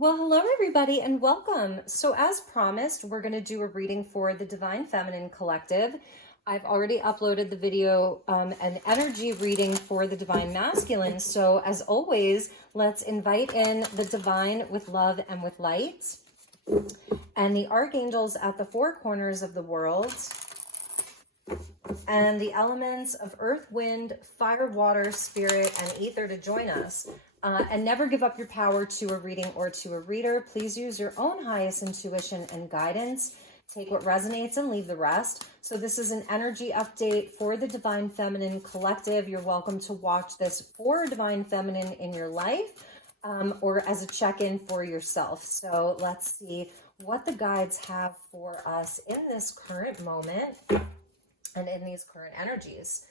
Well, hello, everybody, and welcome. So, as promised, we're going to do a reading for the Divine Feminine Collective. I've already uploaded the video, an energy reading for the Divine Masculine. So, as always, let's invite in the Divine with love and with light, and the archangels at the four corners of the world, and the elements of earth, wind, fire, water, spirit, and ether to join us. And never give up your power to a reading or to a reader. Please use your own highest intuition and guidance. Take what resonates and leave the rest. So this is an energy update for the Divine Feminine Collective. You're welcome to watch this for Divine Feminine in your life, or as a check-in for yourself. So let's see what the guides have for us in this current moment and in these current energies.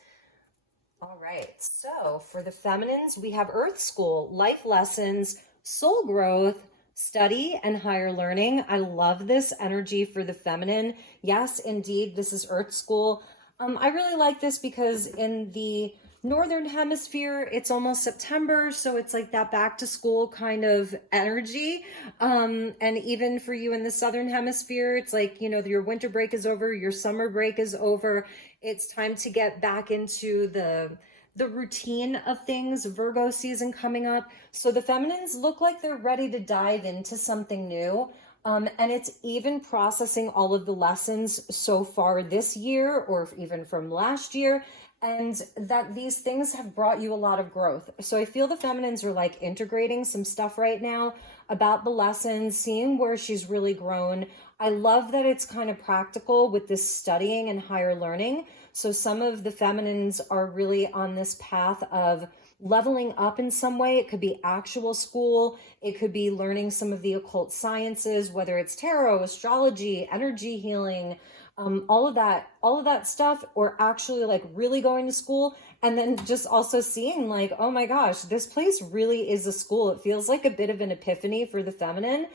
All right, so for the feminines, we have Earth School, life lessons, soul growth, study, and higher learning. I love this energy for the feminine. Yes, indeed, this is Earth School. I really like this because in the Northern Hemisphere, it's almost September, so it's like that back to school kind of energy. And even for you in the Southern Hemisphere, it's like, you know, your winter break is over, your summer break is over. It's time to get back into the routine of things. Virgo season coming up. So the feminines look like they're ready to dive into something new. And it's even processing all of the lessons so far this year or even from last year, and that these things have brought you a lot of growth. So I feel the feminines are like integrating some stuff right now about the lessons, seeing where she's really grown. I love that it's kind of practical with this studying and higher learning. So some of the feminines are really on this path of leveling up in some way. It could be actual school. It could be learning some of the occult sciences, whether it's tarot, astrology, energy healing, all of that stuff, or actually like really going to school. And then just also seeing like, oh my gosh, this place really is a school. It feels like a bit of an epiphany for the feminine.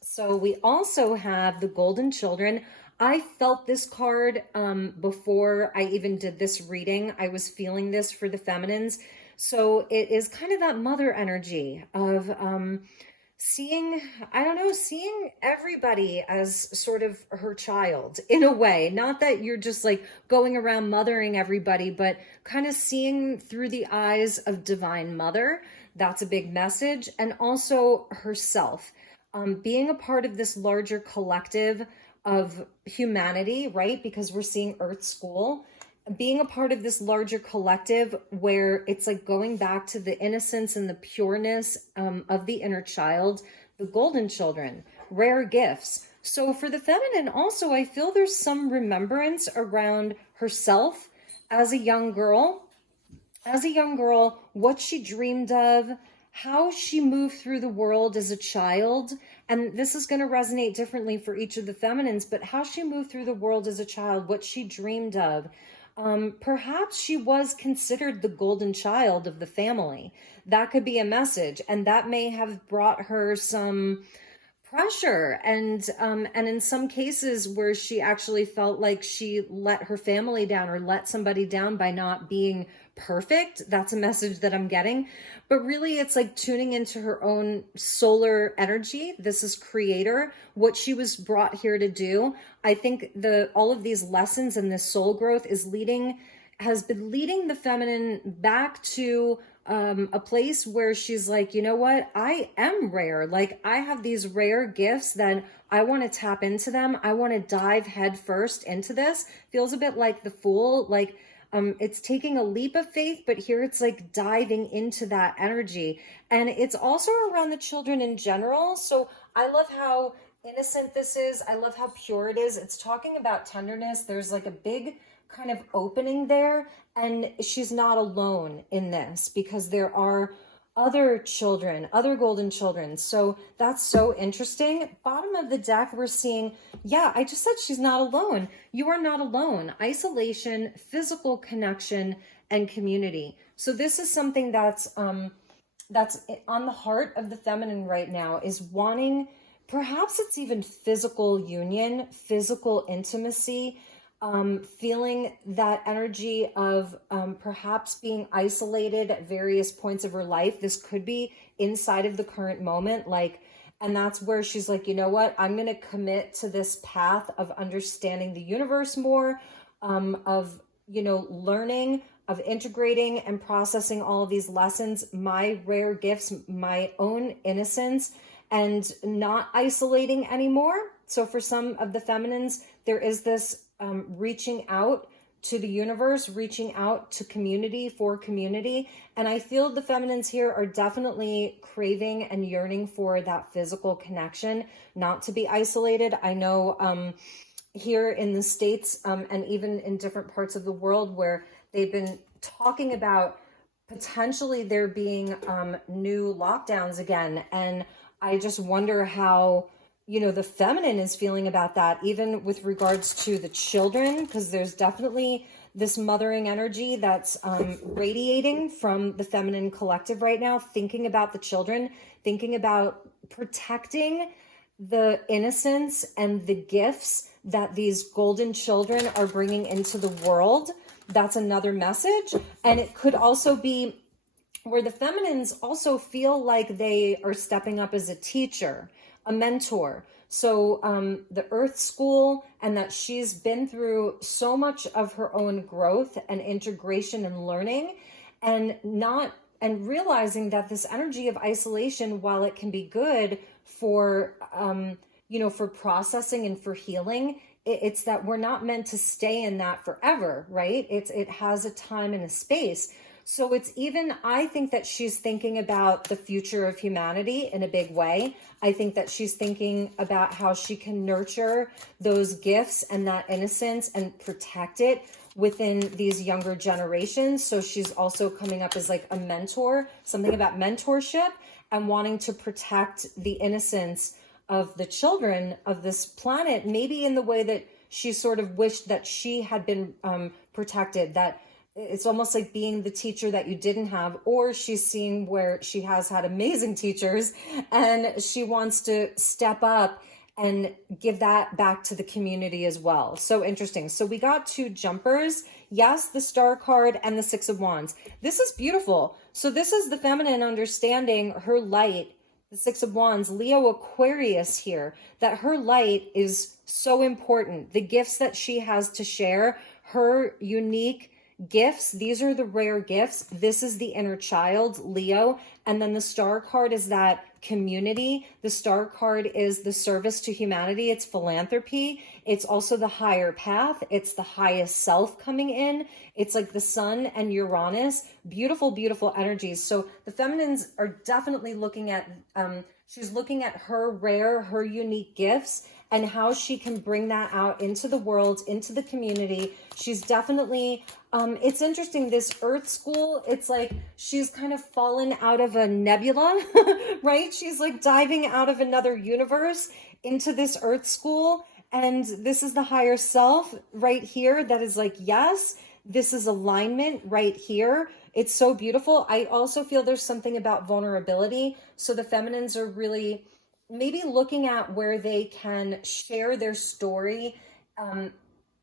So we also have the Golden Children. I felt this card before I even did this reading. I was feeling this for the feminines. So it is kind of that mother energy of seeing, I don't know, seeing everybody as sort of her child in a way. Not that you're just like going around mothering everybody, but kind of seeing through the eyes of Divine Mother. That's a big message. And also herself. Being a part of this larger collective of humanity, right? Because we're seeing Earth School, being a part of this larger collective where it's like going back to the innocence and the pureness of the inner child, the Golden Children, rare gifts. So for the feminine also, I feel there's some remembrance around herself as a young girl, what she dreamed of, how she moved through the world as a child. And this is going to resonate differently for each of the feminines, but how she moved through the world as a child, what she dreamed of. Perhaps she was considered the golden child of the family. That could be a message, and that may have brought her some pressure, and in some cases where she actually felt like she let her family down or let somebody down by not being perfect. That's a message that I'm getting. But really, it's like tuning into her own solar energy. This is creator, what she was brought here to do. I think all of these lessons and this soul growth has been leading the feminine back to a place where she's like, you know what? I am rare. Like, I have these rare gifts that I want to tap into them. I want to dive head first into this. Feels a bit like the Fool, like it's taking a leap of faith, but here it's like diving into that energy. And it's also around the children in general. So I love how innocent this is. I love how pure it is. It's talking about tenderness. There's like a big kind of opening there, and she's not alone in this because there are other children, other golden children. So that's so interesting. Bottom of the deck, we're seeing, yeah, I just said she's not alone. You are not alone. Isolation, physical connection, and community. So this is something that's on the heart of the feminine right now, is wanting, perhaps it's even physical union, physical intimacy, feeling that energy of perhaps being isolated at various points of her life. This could be inside of the current moment, like And that's where she's like, you know what? I'm going to commit to this path of understanding the universe more, of, learning, of integrating and processing all of these lessons, my rare gifts, my own innocence, and not isolating anymore. So for some of the feminines, there is this reaching out to the universe, reaching out to community for community. And I feel the feminines here are definitely craving and yearning for that physical connection, not to be isolated. I know here in the States, and even in different parts of the world, where they've been talking about potentially there being new lockdowns again. And I just wonder how, the feminine is feeling about that, even with regards to the children, because there's definitely this mothering energy that's radiating from the feminine collective right now, thinking about the children, thinking about protecting the innocence and the gifts that these golden children are bringing into the world. That's another message. And it could also be where the feminines also feel like they are stepping up as a teacher, a mentor. So the Earth School, and that she's been through so much of her own growth and integration and learning, and realizing that this energy of isolation, while it can be good for for processing and for healing, it's that we're not meant to stay in that forever, right? It has a time and a space. So it's even, I think that she's thinking about the future of humanity in a big way. I think that she's thinking about how she can nurture those gifts and that innocence and protect it within these younger generations. So she's also coming up as like a mentor, something about mentorship and wanting to protect the innocence of the children of this planet, maybe in the way that she sort of wished that she had been protected, that it's almost like being the teacher that you didn't have, or she's seeing where she has had amazing teachers and she wants to step up and give that back to the community as well. So interesting. So we got two jumpers. Yes, the Star card and the Six of Wands. This is beautiful. So this is the feminine understanding her light, the Six of Wands, Leo Aquarius here, that her light is so important. The gifts that she has to share, her unique gifts, these are the rare gifts. This is the inner child, Leo. And then the Star card is that community. The Star card is the service to humanity. It's philanthropy. It's also the higher path. It's the highest self coming in. It's like the sun and Uranus. Beautiful, beautiful energies. So the feminines are definitely looking at, she's looking at her rare, her unique gifts and how she can bring that out into the world, into the community. She's definitely, it's interesting, this Earth School, it's like she's kind of fallen out of a nebula, right? She's like diving out of another universe into this Earth School. And this is the higher self right here that is like, yes, this is alignment right here. It's so beautiful. I also feel there's something about vulnerability. So the feminines are really maybe looking at where they can share their story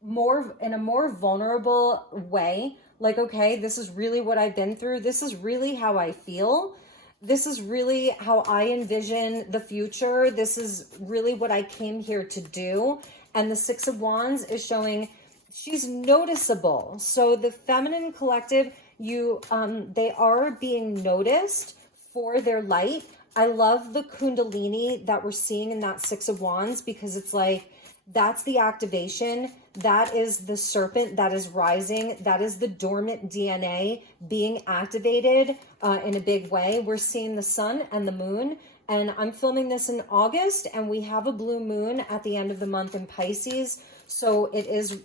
more in a more vulnerable way. Like, okay, this is really what I've been through. This is really how I feel. This is really how I envision the future. This is really what I came here to do. And the Six of Wands is showing she's noticeable. So the feminine collective, they are being noticed for their light. I love the Kundalini that we're seeing in that Six of Wands, because it's like, that's the activation. That is the serpent that is rising. That is the dormant DNA being activated in a big way. We're seeing the sun and the moon. And I'm filming this in August, and we have a blue moon at the end of the month in Pisces. So it is,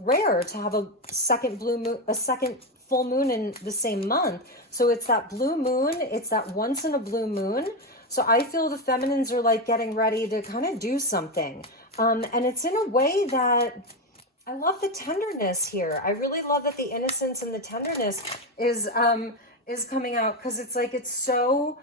rare to have a second full moon in the same month. So it's that blue moon. It's that once in a blue moon. So I feel the feminines are like getting ready to kind of do something. And it's in a way that I love the tenderness here. I really love that the innocence and the tenderness is coming out, because it's like, it's so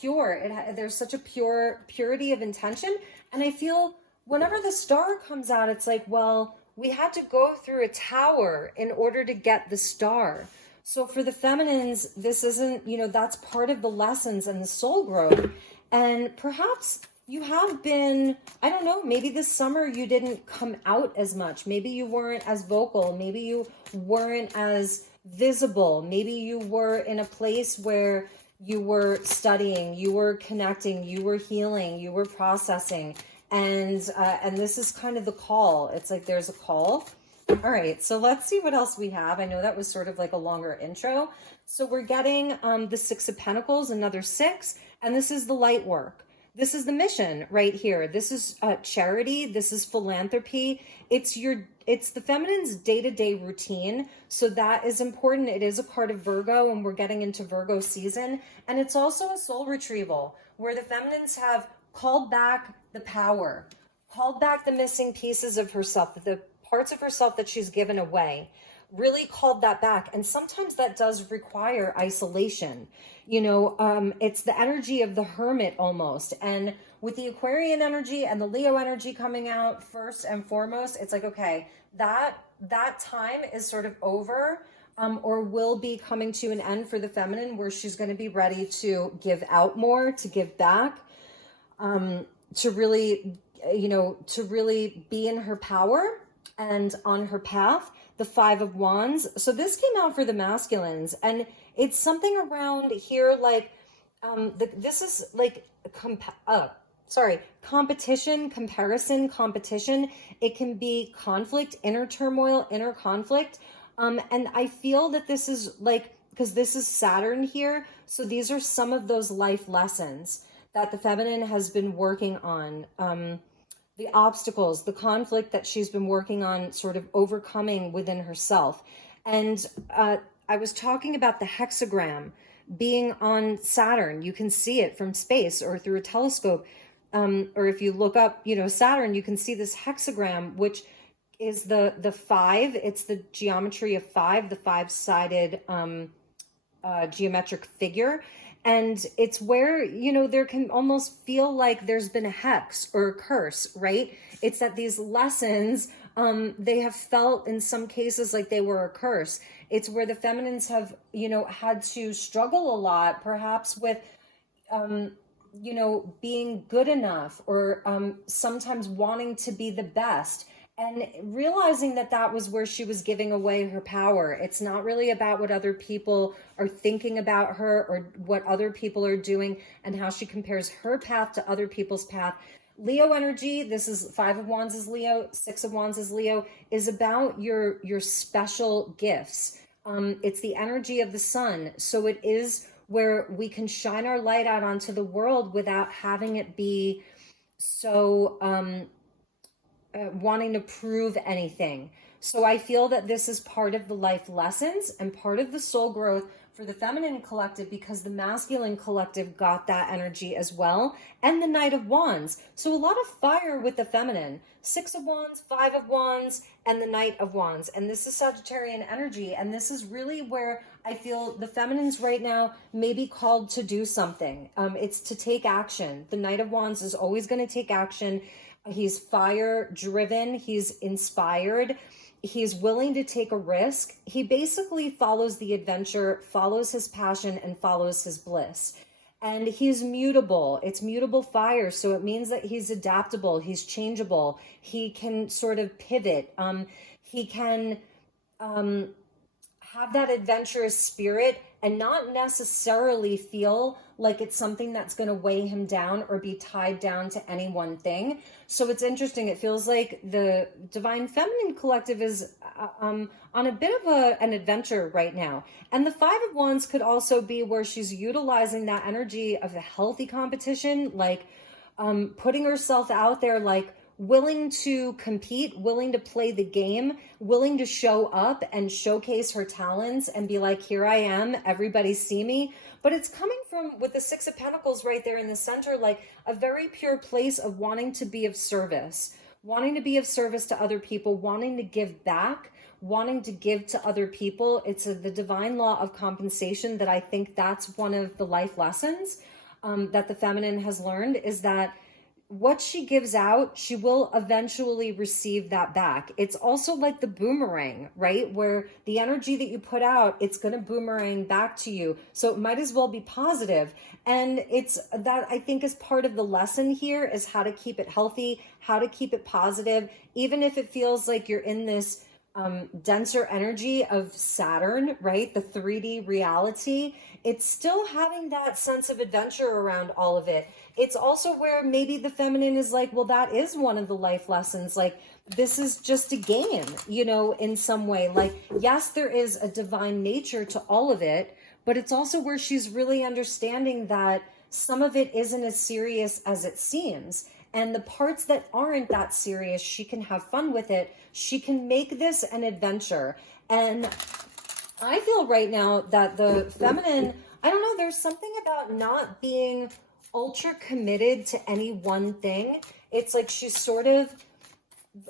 pure. There's such a purity of intention. And I feel whenever the star comes out, it's like, well, we had to go through a tower in order to get the star. So for the feminines, this isn't, that's part of the lessons and the soul growth. And perhaps you have been, I don't know, maybe this summer you didn't come out as much. Maybe you weren't as vocal. Maybe you weren't as visible. Maybe you were in a place where you were studying, you were connecting, you were healing, you were processing. And this is kind of the call. It's like there's a call. All right, so let's see what else we have. I know that was sort of like a longer intro. So we're getting the Six of Pentacles, another six, and this is the light work. This is the mission right here. This is charity. This is philanthropy. It's the feminine's day-to-day routine. So that is important. It is a part of Virgo, and we're getting into Virgo season. And it's also a soul retrieval where the feminines have called back the power, called back the missing pieces of herself, the parts of herself that she's given away, really called that back. And sometimes that does require isolation. It's the energy of the hermit almost. And with the Aquarian energy and the Leo energy coming out first and foremost, it's like, okay, that time is sort of over, or will be coming to an end for the feminine, where she's going to be ready to give out more, to give back, to really be in her power and on her path. The Five of Wands. So this came out for the masculines, and it's something around here like this is like competition, comparison, competition. It can be conflict, inner turmoil, inner conflict. And I feel that this is like, because this is Saturn here, so these are some of those life lessons that the feminine has been working on. The obstacles, the conflict that she's been working on sort of overcoming within herself. And I was talking about the hexagram being on Saturn. You can see it from space or through a telescope. Or if you look up, Saturn, you can see this hexagram, which is the five. It's the geometry of five, the five-sided geometric figure. And it's where, there can almost feel like there's been a hex or a curse, right? It's that these lessons, they have felt in some cases like they were a curse. It's where the feminines have, had to struggle a lot, perhaps with, being good enough, or sometimes wanting to be the best. And realizing that was where she was giving away her power. It's not really about what other people are thinking about her or what other people are doing and how she compares her path to other people's path. Leo energy, this is Five of Wands is Leo, Six of Wands is Leo, is about your special gifts. It's the energy of the sun. So it is where we can shine our light out onto the world without having it be so... wanting to prove anything. So I feel that this is part of the life lessons and part of the soul growth for the feminine collective, because the masculine collective got that energy as well. And the Knight of Wands. So a lot of fire with the feminine. Six of Wands, Five of Wands, and the Knight of Wands. And this is Sagittarian energy. And this is really where I feel the feminines right now may be called to do something. It's to take action. The Knight of Wands is always going to take action. He's fire driven. He's inspired. He's willing to take a risk. He basically follows the adventure, follows his passion, and follows his bliss. And he's mutable. It's mutable fire. So it means that he's adaptable. He's changeable. He can sort of pivot. He can have that adventurous spirit and not necessarily feel like it's something that's going to weigh him down or be tied down to any one thing. So it's interesting. It feels like the Divine Feminine Collective is on a bit of an adventure right now. And the Five of Wands could also be where she's utilizing that energy of a healthy competition, like putting herself out there, like willing to compete, willing to play the game, willing to show up and showcase her talents and be like, here I am, everybody see me. But it's coming from, with the Six of Pentacles right there in the center, like a very pure place of wanting to be of service, wanting to be of service to other people, wanting to give back, wanting to give to other people. It's the divine law of compensation that I think that's one of the life lessons that the feminine has learned, is that what she gives out, she will eventually receive that back. It's also like the boomerang, right? Where the energy that you put out, it's going to boomerang back to you. So it might as well be positive. And it's that, I think, is part of the lesson here, is how to keep it healthy, how to keep it positive, even if it feels like you're in this denser energy of Saturn, right? The 3D reality. It's still having that sense of adventure around all of it. It's also where maybe the feminine is like, well, that is one of the life lessons. Like, this is just a game, you know, in some way. Like, yes, there is a divine nature to all of it, but it's also where she's really understanding that some of it isn't as serious as it seems. And the parts that aren't that serious, she can have fun with it. She can make this an adventure. And I feel right now that the feminine, I don't know, there's something about not being ultra committed to any one thing. It's like she's sort of,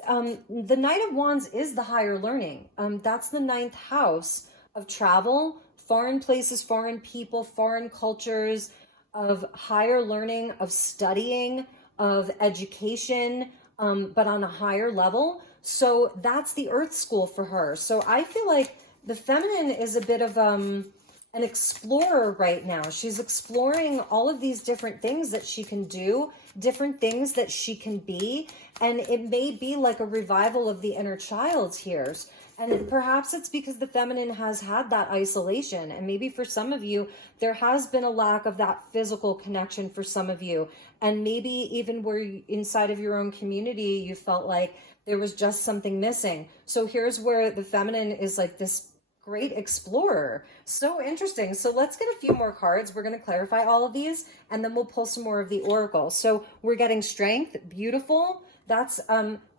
the Knight of Wands is the higher learning. That's the 9th house of travel, foreign places, foreign people, foreign cultures, of higher learning, of studying, of education, but on a higher level. So that's the Earth school for her. So I feel like the feminine is a bit of an explorer right now. She's exploring all of these different things that she can do, different things that she can be. And it may be like a revival of the inner child here. And perhaps it's because the feminine has had that isolation. And maybe for some of you, there has been a lack of that physical connection for some of you. And maybe even where inside of your own community, you felt like there was just something missing. So here's where the feminine is like this great explorer. So interesting. So let's get a few more cards. We're going to clarify all of these, and then we'll pull some more of the oracle. So we're getting strength, beautiful. That's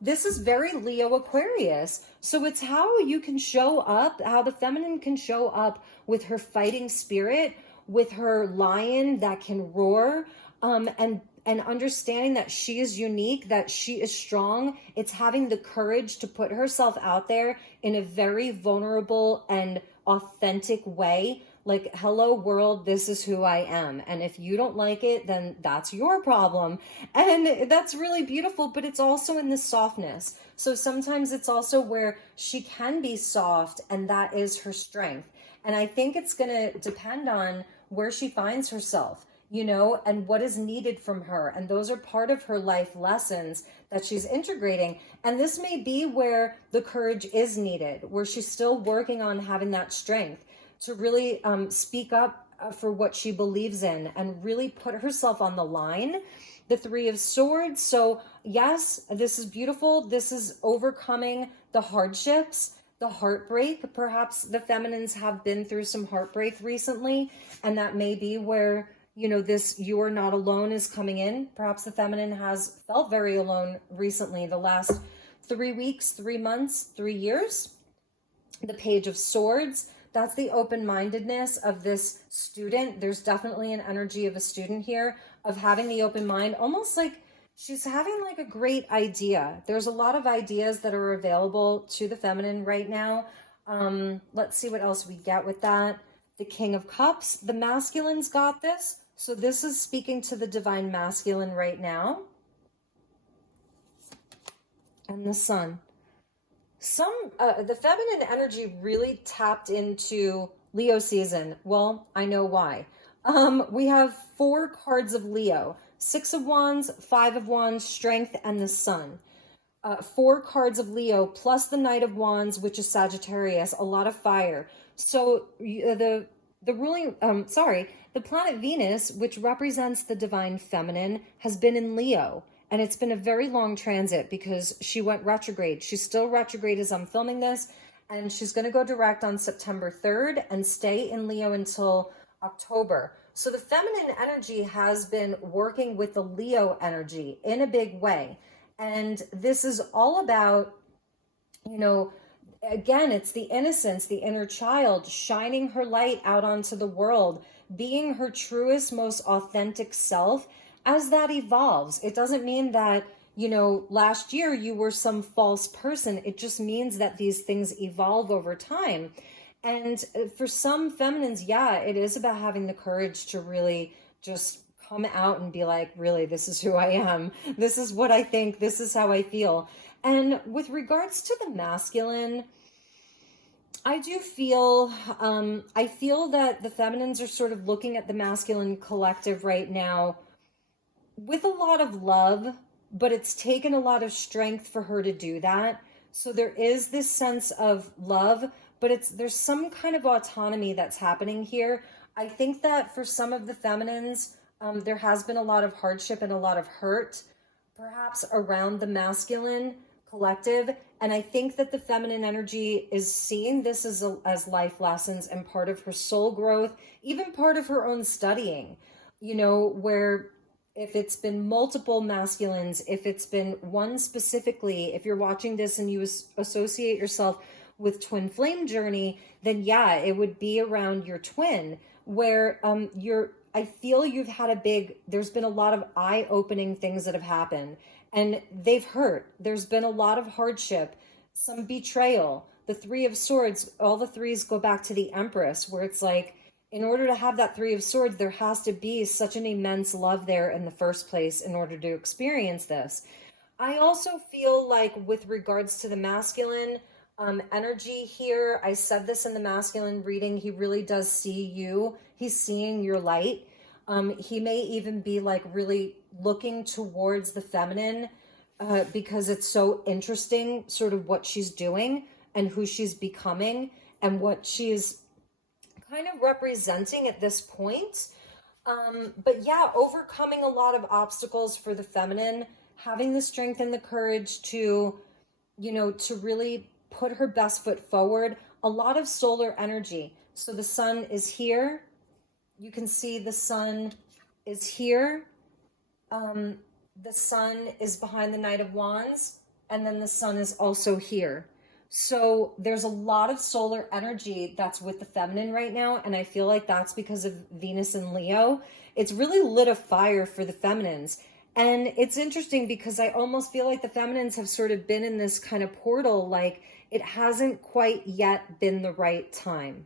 this is very Leo Aquarius. So it's how you can show up, how the feminine can show up with her fighting spirit, with her lion that can roar, and understanding that she is unique, that she is strong. It's having the courage to put herself out there in a very vulnerable and authentic way. Like, hello world, this is who I am. And if you don't like it, then that's your problem. And that's really beautiful, but it's also in the softness. So sometimes it's also where she can be soft, and that is her strength. And I think it's going to depend on where she finds herself, you know, and what is needed from her. And those are part of her life lessons that she's integrating. And this may be where the courage is needed, where she's still working on having that strength to really speak up for what she believes in and really put herself on the line. The 3 of Swords. So yes, this is beautiful. This is overcoming the hardships, the heartbreak. Perhaps the feminines have been through some heartbreak recently, and that may be where, you know, this "you are not alone" is coming in. Perhaps the feminine has felt very alone recently, the last 3 weeks, 3 months, 3 years. The Page of Swords. That's the open-mindedness of this student. There's definitely an energy of a student here, of having the open mind, almost like she's having like a great idea. There's a lot of ideas that are available to the feminine right now. Let's see what else we get with that. The King of Cups. The masculine's got this. So this is speaking to the divine masculine right now. And the Sun. The feminine energy really tapped into Leo season. Well, I know why. We have 4 cards of Leo: 6 of Wands, 5 of Wands, Strength, and the Sun. 4 cards of Leo plus the Knight of Wands, which is Sagittarius, a lot of fire. So the planet Venus, which represents the divine feminine, has been in Leo. And it's been a very long transit because she went retrograde. She's still retrograde as I'm filming this. And she's going to go direct on September 3rd and stay in Leo until October. So the feminine energy has been working with the Leo energy in a big way. And this is all about, you know, again, it's the innocence, the inner child, shining her light out onto the world, being her truest, most authentic self. As that evolves, it doesn't mean that, you know, last year you were some false person. It just means that these things evolve over time. And for some feminines, yeah, it is about having the courage to really just come out and be like, really, this is who I am. This is what I think. This is how I feel. And with regards to the masculine, I do feel, I feel that the feminines are sort of looking at the masculine collective right now with a lot of love, but it's taken a lot of strength for her to do that. So there is this sense of love, but there's some kind of autonomy that's happening here. I think that for some of the feminines, there has been a lot of hardship and a lot of hurt, perhaps around the masculine collective. And I think that the feminine energy is seeing this as life lessons and part of her soul growth, even part of her own studying, where if it's been multiple masculines, if it's been one specifically, if you're watching this and you associate yourself with twin flame journey, then yeah, it would be around your twin where I feel you've had there's been a lot of eye-opening things that have happened and they've hurt. There's been a lot of hardship, some betrayal. The Three of Swords, all the threes go back to the Empress, where it's like, in order to have that Three of Swords, there has to be such an immense love there in the first place in order to experience this. I also feel like with regards to the masculine energy here, I said this in the masculine reading, he really does see you. He's seeing your light. He may even be like really looking towards the feminine because it's so interesting sort of what she's doing and who she's becoming and what she's kind of representing at this point. But yeah, overcoming a lot of obstacles for the feminine, having the strength and the courage to, to really put her best foot forward. A lot of solar energy. So the sun is here. You can see the sun is here. The sun is behind the Knight of Wands, and then the sun is also here. So there's a lot of solar energy that's with the feminine right now, and I feel like that's because of Venus and Leo. It's really lit a fire for the feminines. And it's interesting because I almost feel like the feminines have sort of been in this kind of portal, like it hasn't quite yet been the right time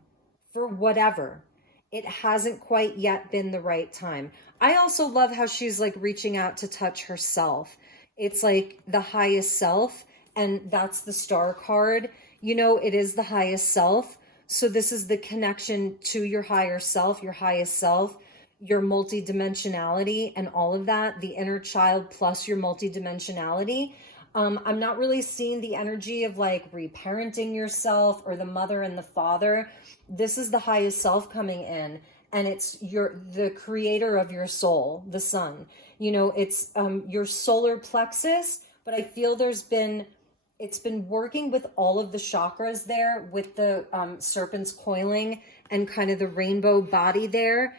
for whatever. It hasn't quite yet been the right time. I also love how she's like reaching out to touch herself. It's like the highest self, and that's the Star card. It is the highest self. So this is the connection to your higher self, your highest self, your multidimensionality and all of that, the inner child plus your multidimensionality. I'm not really seeing the energy of like reparenting yourself or the mother and the father. This is the highest self coming in, and it's the creator of your soul, the sun. It's your solar plexus, but I feel it's been working with all of the chakras there, with the serpents coiling and kind of the rainbow body there.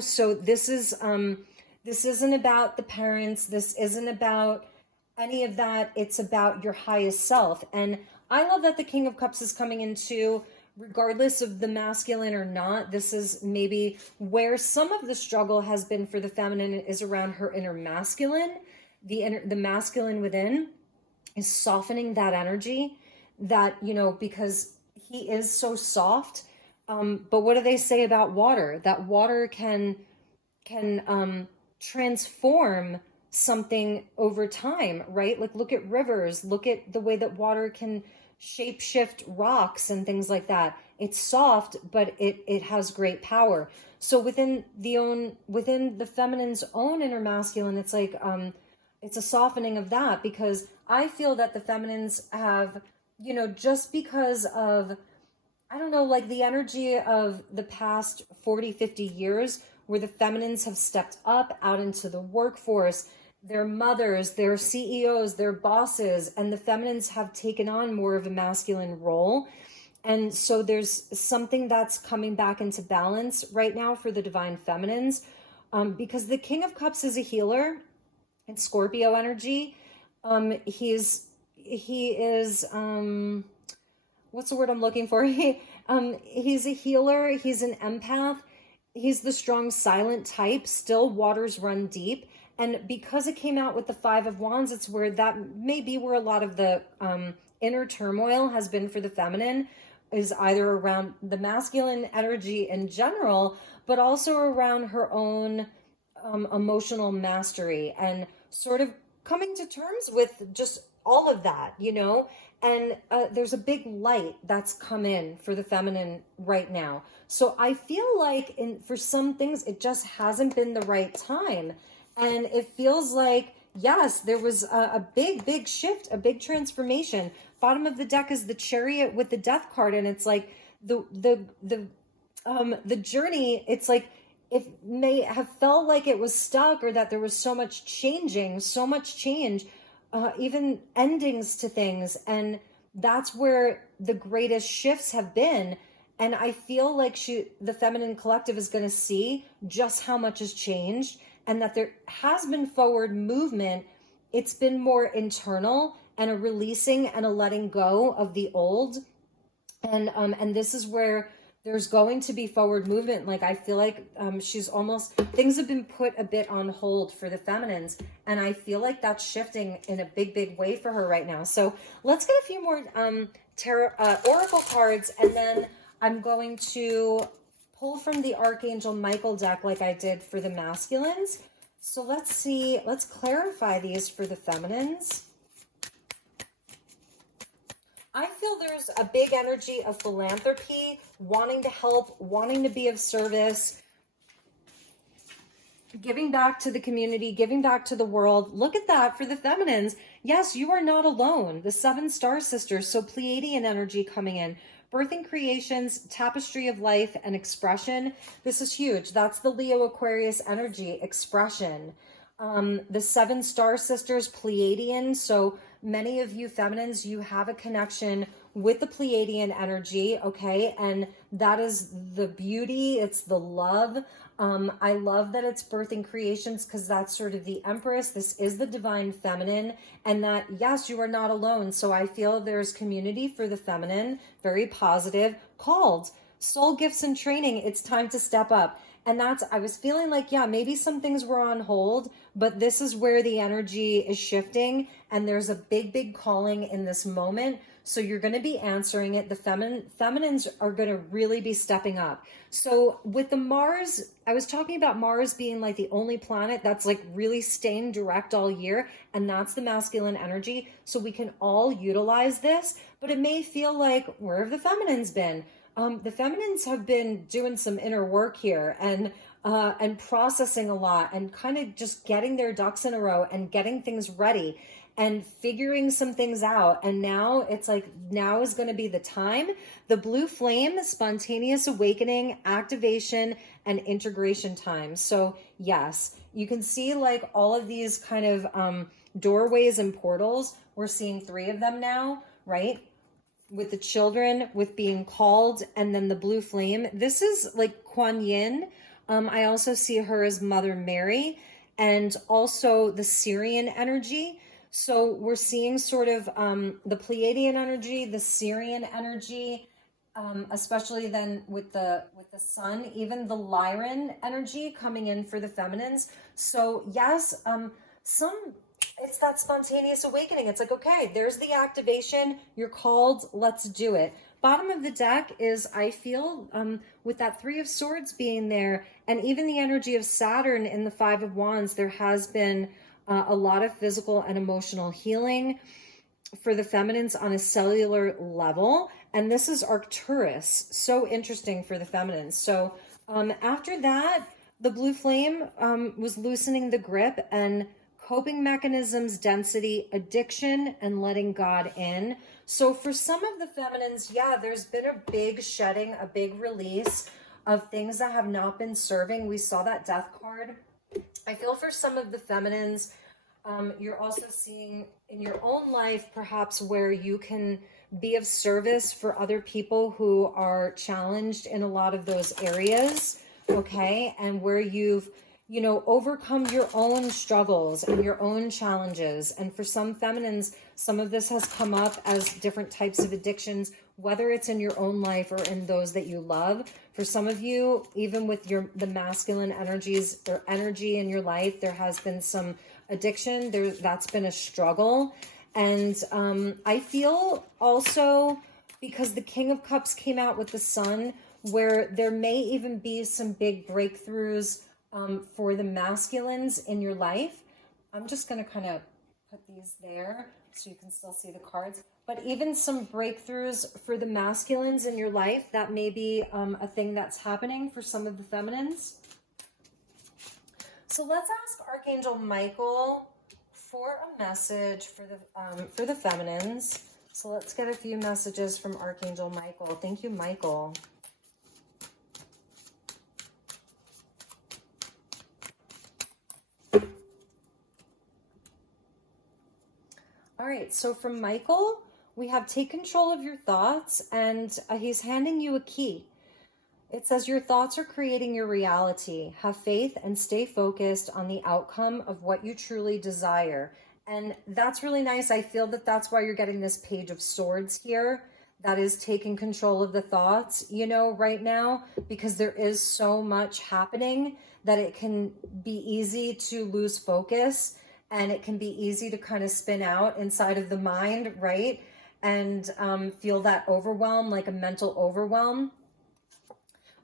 So this isn't about the parents. This isn't about any of that. It's about your highest self. And I love that the King of Cups is coming into, regardless of the masculine or not, this is maybe where some of the struggle has been for the feminine is around her inner masculine. The masculine within is softening that energy that, because he is so soft. But what do they say about water? That water can transform something over time, right? Like look at rivers, look at the way that water can shapeshift rocks and things like that. It's soft, but it has great power. So within the feminine's own inner masculine, it's like it's a softening of that, because I feel that the feminines have, just because of, I don't know, like the energy of the past 40, 50 years where the feminines have stepped up out into the workforce, their mothers, their CEOs, their bosses, and the feminines have taken on more of a masculine role. And so there's something that's coming back into balance right now for the divine feminines, because the King of Cups is a healer. It's Scorpio energy. He is what's the word I'm looking for? He's a healer. He's an empath. He's the strong silent type. Still, waters run deep. And because it came out with the Five of Wands, it's where that may be where a lot of the inner turmoil has been for the feminine, is either around the masculine energy in general, but also around her own emotional mastery and sort of coming to terms with just all of that, you know. And there's a big light that's come in for the feminine right now. So I feel like for some things, it just hasn't been the right time. And it feels like, yes, there was a big shift, a big transformation. Bottom of the deck is the Chariot with the Death card. And it's like the journey, it's like, it may have felt like it was stuck, or that there was so much changing, so much change, even endings to things. And that's where the greatest shifts have been. And I feel like the feminine collective is going to see just how much has changed, and that there has been forward movement. It's been more internal and a releasing and a letting go of the old. And this is where there's going to be forward movement. Like, I feel like things have been put a bit on hold for the feminines. And I feel like that's shifting in a big way for her right now. So let's get a few more tarot oracle cards. And then I'm going to pull from the Archangel Michael deck like I did for the masculines. So let's see, let's clarify these for the feminines. I feel there's a big energy of philanthropy, wanting to help, wanting to be of service, giving back to the community, giving back to the world. Look at that for the feminines. Yes, you are not alone. The 7 star sisters, so Pleiadian energy coming in. Birthing creations, tapestry of life and expression. This is huge. That's the Leo Aquarius energy, expression. The 7 star sisters, Pleiadian. So many of you feminines, you have a connection with the Pleiadian energy, okay? And that is the beauty, it's the love. I love that it's birthing creations, because that's sort of the Empress. This is the divine feminine, and that, yes, you are not alone. So I feel there's community for the feminine, very positive, called soul gifts and training. It's time to step up. And I was feeling like, yeah, maybe some things were on hold, but this is where the energy is shifting, and there's a big calling in this moment. So you're going to be answering it. The feminines are going to really be stepping up. So with the Mars, I was talking about Mars being like the only planet that's like really staying direct all year, and that's the masculine energy. So we can all utilize this, but it may feel like, where have the feminines been? The feminines have been doing some inner work here, and processing a lot, and kind of just getting their ducks in a row and getting things ready and figuring some things out. And now it's like, now is going to be the time. The blue flame, spontaneous awakening, activation, and integration time. So yes, you can see like all of these kind of doorways and portals. We're seeing 3 of them now, right? With the children, with being called, and then the blue flame. This is like Kuan Yin. I also see her as Mother Mary, and also the Syrian energy. So we're seeing sort of the Pleiadian energy, the Syrian energy, especially then with the sun, even the Lyran energy coming in for the feminines. So yes, it's that spontaneous awakening. It's like, okay, there's the activation. You're called. Let's do it. Bottom of the deck is, I feel, with that 3 of Swords being there, and even the energy of Saturn in the 5 of Wands, there has been a lot of physical and emotional healing for the feminines on a cellular level. And this is Arcturus. So interesting for the feminines. So after that, the blue flame was loosening the grip, and coping mechanisms, density, addiction, and letting God in. So for some of the feminines, yeah, there's been a big shedding, a big release of things that have not been serving. We saw that Death card. I feel for some of the feminines, you're also seeing in your own life, perhaps, where you can be of service for other people who are challenged in a lot of those areas, okay? And where you've overcome your own struggles and your own challenges. And for some feminines, some of this has come up as different types of addictions, whether it's in your own life or in those that you love. For some of you, even with the masculine energies or energy in your life, there has been some addiction. That's been a struggle. And I feel also, because the King of Cups came out with the Sun, where there may even be some big breakthroughs for the masculines in your life. I'm just going to kind of put these there so you can still see the cards. But even some breakthroughs for the masculines in your life, that may be a thing that's happening for some of the feminines. So let's ask Archangel Michael for a message for the feminines. So let's get a few messages from Archangel Michael. Thank you, Michael. All right, so from Michael, we have take control of your thoughts, and he's handing you a key. It says your thoughts are creating your reality. Have faith and stay focused on the outcome of what you truly desire. And that's really nice. I feel that that's why you're getting this Page of Swords here. That is taking control of the thoughts, you know, right now, because there is so much happening that it can be easy to lose focus, and it can be easy to kind of spin out inside of the mind, right? And feel that overwhelm, like a mental overwhelm.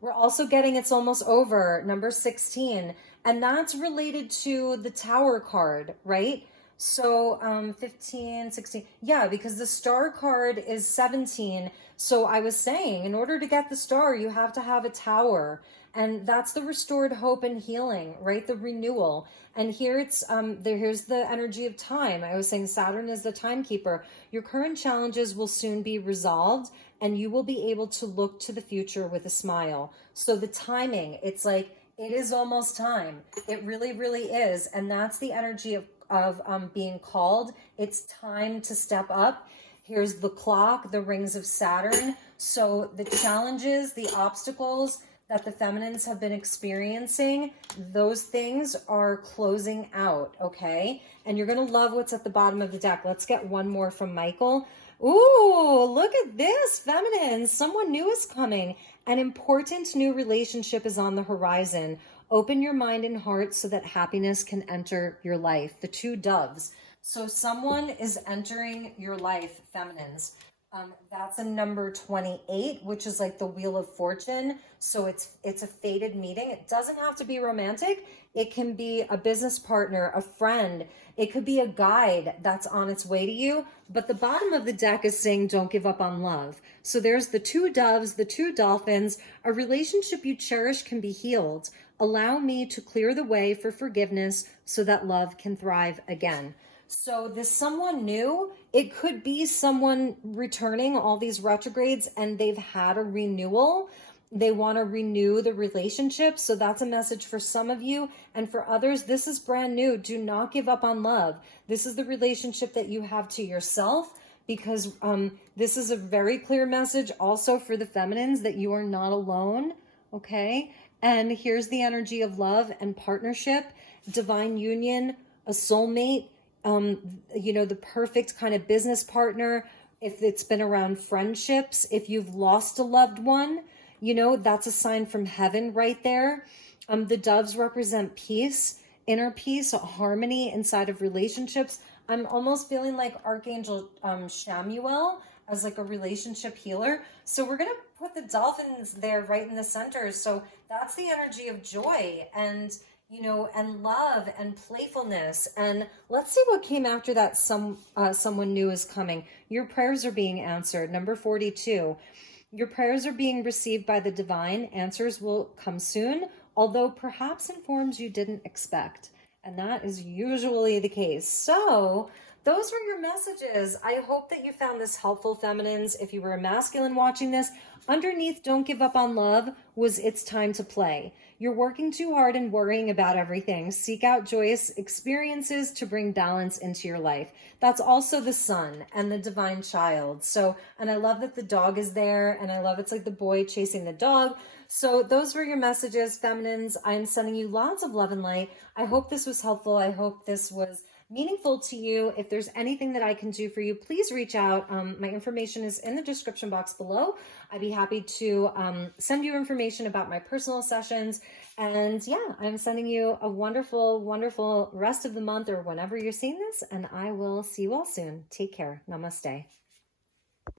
We're also getting it's almost over, number 16, and that's related to the Tower card, right? So 15, 16, yeah, because the Star card is 17. So I was saying, in order to get the Star, you have to have a Tower. And that's the restored hope and healing, right? The renewal. And here it's, here's the energy of time. I was saying Saturn is the timekeeper. Your current challenges will soon be resolved, and you will be able to look to the future with a smile. So the timing, it's like, it is almost time. It really, really is. And that's the energy of being called. It's time to step up. Here's the clock, the rings of Saturn. So the challenges, the obstacles that the feminines have been experiencing, those things are closing out, okay? And you're going to love what's at the bottom of the deck. Let's get one more from Michael. Ooh, look at this, feminines. Someone new is coming. An important new relationship is on the horizon. Open your mind and heart so that happiness can enter your life. The two doves. So someone is entering your life, feminines. That's a number 28, which is like the Wheel of Fortune. So it's a fated meeting. It doesn't have to be romantic. It can be a business partner, a friend. It could be a guide that's on its way to you. But the bottom of the deck is saying don't give up on love. So there's the two doves, the two dolphins. A relationship you cherish can be healed. Allow me to clear the way for forgiveness so that love can thrive again. So this someone new, it could be someone returning all these retrogrades and they've had a renewal. They want to renew the relationship. So that's a message for some of you. And for others, this is brand new. Do not give up on love. This is the relationship that you have to yourself, because this is a very clear message also for the feminines that you are not alone. Okay. And here's the energy of love and partnership, divine union, a soulmate, you know, the perfect kind of business partner. If it's been around friendships, if you've lost a loved one, you know, that's a sign from heaven right there. The doves represent peace, inner peace, harmony inside of relationships. I'm almost feeling like Archangel Shamuel as like a relationship healer. So we're going to put the dolphins there right in the center. So that's the energy of joy and, you know, and love and playfulness. And let's see what came after that. Someone new is coming. Your prayers are being answered. Number 42. Your prayers are being received by the divine. Answers will come soon, although perhaps in forms you didn't expect. And that is usually the case. So those were your messages. I hope that you found this helpful, feminines. If you were a masculine watching this, underneath don't give up on love was it's time to play. You're working too hard and worrying about everything. Seek out joyous experiences to bring balance into your life. That's also the sun and the divine child. So, and I love that the dog is there, and I love it's like the boy chasing the dog. So those were your messages, feminines. I'm sending you lots of love and light. I hope this was helpful. I hope this was meaningful to you. If there's anything that I can do for you, please reach out. My information is in the description box below. I'd be happy to send you information about my personal sessions. And yeah, I'm sending you a wonderful, wonderful rest of the month or whenever you're seeing this. And I will see you all soon. Take care. Namaste.